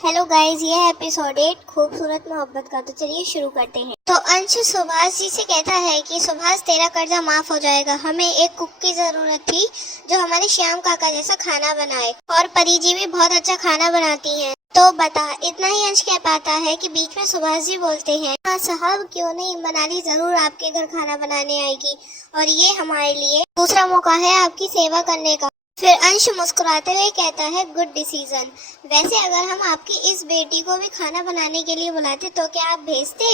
Hello guys, ये है episode 8 खूबसूरत मोहब्बत का। तो चलिए शुरू करते हैं। तो अंश सुभाष जी से कहता है कि सुभाष तेरा कर्जा माफ हो जाएगा। हमें एक कुक की जरूरत थी जो हमारे श्याम काका जैसा खाना बनाए, और परी जी भी बहुत अच्छा खाना बनाती हैं। तो बता, इतना ही अंश कह पाता है कि बीच में सुभाष जी बोलते हैं, हाँ साहब क्यों नहीं, मनाली जरूर आपके घर खाना बनाने आएगी और ये हमारे लिए दूसरा मौका है आपकी सेवा करने का। फिर अंश मुस्कुराते हुए कहता है, गुड डिसीजन। वैसे अगर हम आपकी इस बेटी को भी खाना बनाने के लिए बुलाते तो क्या आप भेजते?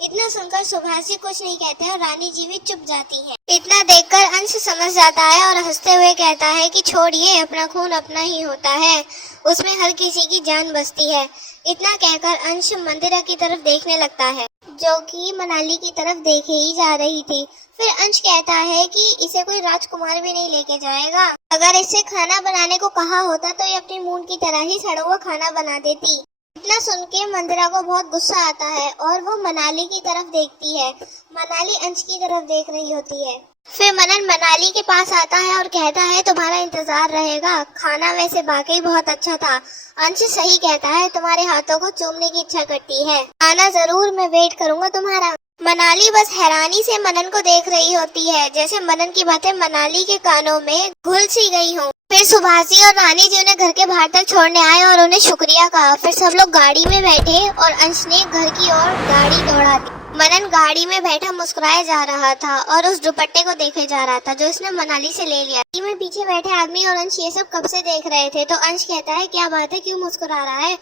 इतना सुनकर सुभाष जी कुछ नहीं कहते और रानी जी भी चुप जाती है। इतना देखकर अंश समझ जाता है और हंसते हुए कहता है कि छोड़िए, अपना खून अपना ही होता है, उसमें हर किसी की जान बसती है। इतना कहकर अंश मंदिरा की तरफ देखने लगता है जो कि मनाली की तरफ देखे ही जा रही थी। फिर अंश कहता है कि इसे कोई राजकुमार भी नहीं लेके जाएगा। अगर इससे खाना बनाने को कहा होता तो ये अपनी मून की तरह ही सड़ा हुआ खाना बना देती। इतना सुन के मंदिरा को बहुत गुस्सा आता है और वो मनाली की तरफ देखती है। मनाली अंश की तरफ देख रही होती है। फिर मनन मनाली के पास आता है और कहता है, तुम्हारा इंतजार रहेगा। खाना वैसे वाकई बहुत अच्छा था। अंश सही कहता है, तुम्हारे हाथों को चूमने की इच्छा करती है। आना जरूर, मैं वेट करूंगा तुम्हारा। मनाली बस हैरानी से मनन को देख रही होती है, जैसे मनन की बातें मनाली के कानों में घुल सी गई हों। फिर सुभाष जी और रानी जी उन्हें घर के बाहर तक छोड़ने आए और उन्हें शुक्रिया कहा। फिर सब लोग गाड़ी में बैठे और अंश ने घर की ओर गाड़ी दौड़ा दी। मनन गाड़ी में बैठा मुस्कुराया जा रहा था और उस दुपट्टे को देखे जा रहा था जो उसने मनाली से ले लिया। गाड़ी में पीछे बैठे आदमी और अंश ये सब कब से देख रहे थे। तो अंश कहता है, क्या बात है, क्यों मुस्कुरा रहा है?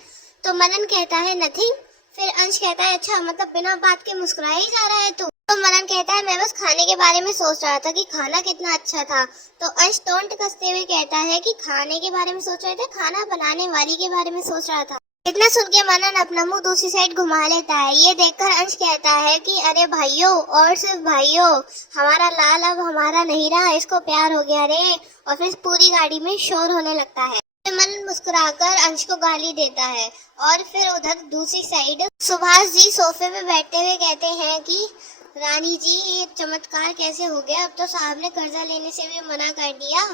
तो मनन कहता है, नथिंग। फिर अंश कहता है, अच्छा मतलब बिना बात के मुस्कुराया ही जा रहा है तू? तो मनन कहता है, मैं बस खाने के बारे में सोच रहा था कि खाना कितना अच्छा था। तो अंश टोंट कसते हुए कहता है कि खाने के बारे में सोच रहे थे, खाना बनाने वाली के बारे में सोच रहा था। इतना सुन के मनन अपना मुंह दूसरी साइड घुमा लेता है। ये देखकर अंश कहता है कि अरे भाइयों, और सिर्फ भाइयों, हमारा लाल अब हमारा नहीं रहा, इसको प्यार हो गया रे। और फिर पूरी गाड़ी में शोर होने लगता है। मनन मुस्कुराकर अंश को गाली देता है और फिर उधर दूसरी साइड सुभाष जी सोफे पे बैठते हुए कहते हैं कि रानी जी, ये चमत्कार कैसे हो गया? अब तो साहब ने कर्जा लेने से भी मना कर दिया।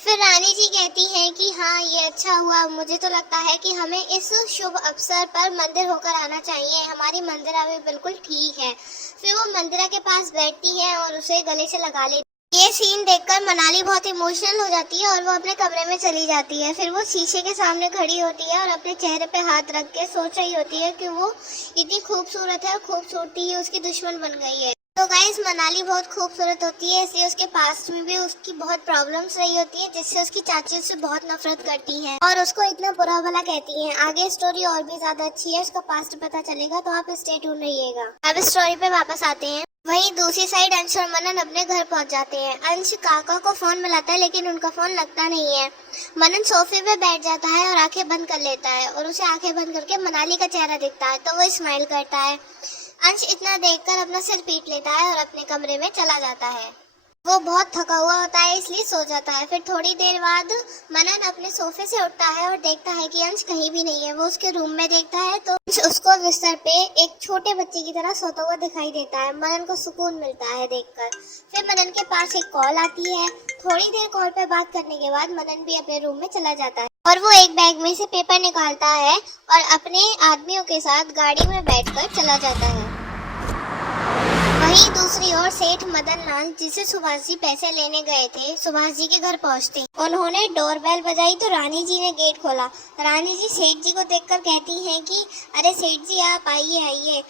फिर रानी जी कहती हैं कि हाँ, ये अच्छा हुआ। मुझे तो लगता है कि हमें इस शुभ अवसर पर मंदिर होकर आना चाहिए। हमारी मंदिरा भी बिल्कुल ठीक है। फिर वो मंदिरा के पास बैठती है और उसे गले से लगा लेती है। ये सीन देखकर मनाली बहुत इमोशनल हो जाती है और वो अपने कमरे में चली जाती है। फिर वो शीशे के सामने खड़ी होती है और अपने चेहरे पे हाथ रख के सोच रही होती है कि वो इतनी खूबसूरत है और खूबसूरती ही उसकी दुश्मन बन गई है। तो गाइस, मनाली बहुत खूबसूरत होती है, इसलिए उसके पास्ट में भी उसकी बहुत प्रॉब्लम्स रही होती है, जिससे उसकी चाची उससे बहुत नफरत करती हैं और उसको इतना बुरा भला कहती हैं। आगे स्टोरी और भी ज्यादा अच्छी है, उसका पास्ट पता चलेगा, तो आप स्टे ट्यून रहिएगा। अब स्टोरी पे वापस आते हैं। वहीं दूसरी साइड अंश और मनन अपने घर पहुंच जाते हैं। अंश काका को फोन मिलाता है लेकिन उनका फोन लगता नहीं है। मनन सोफे पे बैठ जाता है और आंखें बंद कर लेता है और उसे आंखें बंद करके मनाली का चेहरा दिखता है, तो वो स्माइल करता है। अंश इतना देखकर अपना सिर पीट लेता है और अपने कमरे में चला जाता है। वो बहुत थका हुआ होता है, इसलिए सो जाता है। फिर थोड़ी देर बाद मनन अपने सोफे से उठता है और देखता है कि अंश कहीं भी नहीं है। वो उसके रूम में देखता है तो अंश उसको बिस्तर पे एक छोटे बच्चे की तरह सोता हुआ दिखाई देता है। मनन को सुकून मिलता है देखकर। फिर मनन के पास एक कॉल आती है। थोड़ी देर कॉल पे बात करने के बाद मनन भी अपने रूम में चला जाता है और वो एक बैग में से पेपर निकालता है और अपने आदमियों के साथ गाड़ी में बैठकर चला जाता है। वहीं दूसरी ओर सेठ मदन लाल, जिसे सुभाष जी पैसे लेने गए थे, सुभाष जी के घर पहुंचते उन्होंने डोरबेल बजाई तो रानी जी ने गेट खोला। रानी जी सेठ जी को देखकर कहती हैं कि अरे सेठ जी, आप आइए आइए।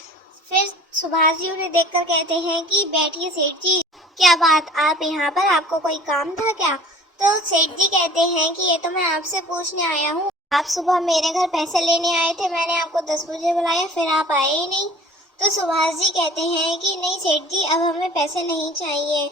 फिर सुभाष जी उन्हें देखकर कहते हैं कि बैठिए सेठ जी। क्या बात, आप यहाँ पर, आपको कोई काम था क्या? तो सेठ जी कहते हैं कि ये तो मैं आपसे पूछने आया हूँ। आप सुबह मेरे घर पैसे लेने आए थे, मैंने आपको 10 बजे बुलाया, फिर आप आए ही नहीं। तो सुभाष जी कहते हैं कि नहीं सेठ जी, अब हमें पैसे नहीं चाहिए।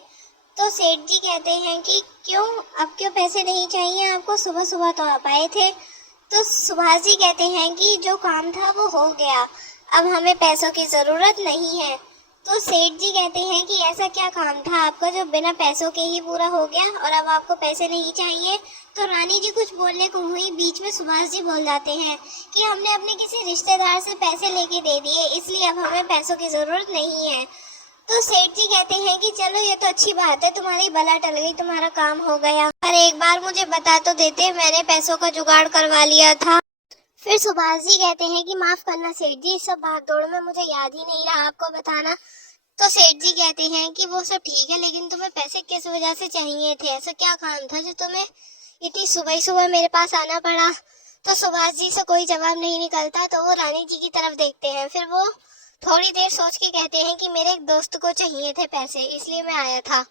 तो सेठ जी कहते हैं कि क्यों, अब क्यों पैसे नहीं चाहिए आपको? सुबह सुबह तो आप आए थे। तो सुभाष जी कहते हैं कि जो काम था वो हो गया, अब हमें पैसों की ज़रूरत नहीं है। तो सेठ जी कहते हैं कि ऐसा क्या काम था आपका जो बिना पैसों के ही पूरा हो गया और अब आपको पैसे नहीं चाहिए? तो रानी जी कुछ बोलने को हुई, बीच में सुभाष जी बोल जाते हैं कि हमने अपने किसी रिश्तेदार से पैसे लेके दे दिए, इसलिए अब हमें पैसों की ज़रूरत नहीं है। तो सेठ जी कहते हैं कि चलो ये तो अच्छी बात है, तुम्हारी बला टल गई, तुम्हारा काम हो गया, पर एक बार मुझे बता तो देते, मैंने पैसों का जुगाड़ करवा लिया था। फिर सुभाष जी कहते हैं कि माफ करना सेठ जी, इस सब भागदौड़ में मुझे याद ही नहीं रहा आपको बताना। तो सेठ जी कहते हैं कि वो सब ठीक है, लेकिन तुम्हें पैसे किस वजह से चाहिए थे? ऐसा क्या काम था जो तुम्हें इतनी सुबह ही सुबह मेरे पास आना पड़ा? तो सुभाष जी से कोई जवाब नहीं निकलता, तो वो रानी जी की तरफ देखते हैं। फिर वो थोड़ी देर सोच के कहते हैं कि मेरे एक दोस्त को चाहिए थे पैसे, इसलिए मैं आया था।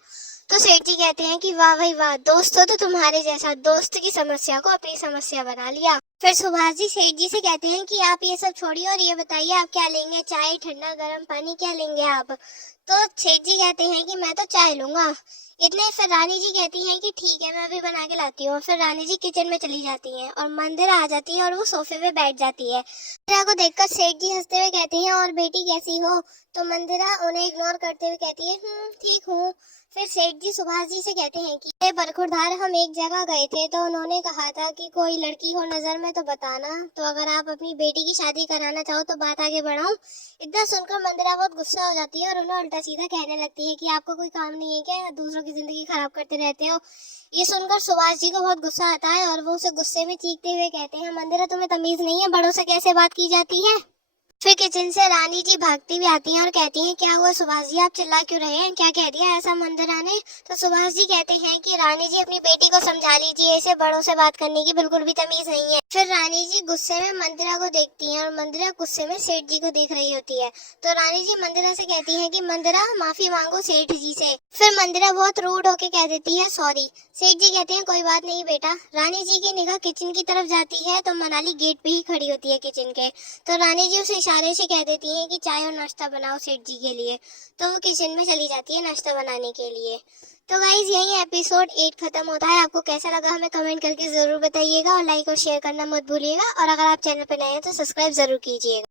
तो सेठ जी कहते हैं कि वाह भाई वाह, दोस्त हो तो तुम्हारे जैसा, दोस्त की समस्या को अपनी समस्या बना लिया। फिर सुभाष जी सेठ जी से कहते हैं कि आप ये सब छोड़िए और ये बताइए आप क्या लेंगे, चाय, ठंडा गर्म पानी, क्या लेंगे आप? तो सेठ जी कहते हैं कि मैं तो चाय लूंगा। इतने फिर रानी जी कहती हैं कि ठीक है, मैं अभी बना के लाती हूँ। फिर रानी जी किचन में चली जाती हैं और मंदिरा आ जाती है और वो सोफे पे बैठ जाती है। मंदिरा को देखकर सेठ जी हंसते हुए कहते हैं, और बेटी कैसी हो? तो मंदिरा उन्हें इग्नोर करते हुए कहती है, ठीक हूँ। फिर सेठ जी सुभाष जी से कहते हैं कि ये बरखुरदार, हम एक जगह गए थे तो उन्होंने कहा था कि कोई लड़की हो नजर में तो बताना, तो अगर आप अपनी बेटी की शादी कराना चाहो तो बात आगे बढ़ाऊं। इतना सुनकर मंदिरा बहुत गुस्सा हो जाती है और उन्हें उल्टा सीधा कहने लगती है कि आपको कोई काम नहीं है क्या, दूसरों की जिंदगी खराब करते रहते हो? ये सुनकर सुभाष जी को बहुत गुस्सा आता है और वो उसे गुस्से में चीखते हुए कहते हैं, मंदिरा तुम्हें तमीज नहीं है, बड़ों से कैसे बात की जाती है? फिर किचन से रानी जी भागती भी आती हैं और कहती हैं, क्या हुआ सुभाष जी, आप चिल्ला क्यों रहे हैं, क्या कह दिया ऐसा मंदिरा ने? तो सुभाष जी कहते हैं कि रानी जी अपनी बेटी को समझा लीजिए, इसे बड़ों से बात करने की बिल्कुल भी तमीज नहीं है। फिर रानी जी गुस्से में मंदिरा को देखती हैं और मंदिरा गुस्से में सेठ जी को देख रही होती है। तो रानी जी मंदिरा से कहती है कि मंदिरा माफी मांगो सेठ जी से। फिर मंदिरा बहुत रूड होके कह देती है सॉरी। सेठ जी कहते हैं कोई बात नहीं बेटा। रानी जी की निगाह किचन की तरफ जाती है तो मनाली गेट पे ही खड़ी होती है किचन के। तो रानी जी उसे इशारे से कह देती हैं कि चाय और नाश्ता बनाओ सेठ जी के लिए। तो वो किचन में चली जाती है नाश्ता बनाने के लिए। तो गाइज यही एपिसोड 8 खत्म होता है। आपको कैसा लगा हमें कमेंट करके जरूर बताइएगा और लाइक और शेयर करना मत भूलिएगा। और अगर आप चैनल पर नए हैं तो सब्सक्राइब जरूर कीजिएगा।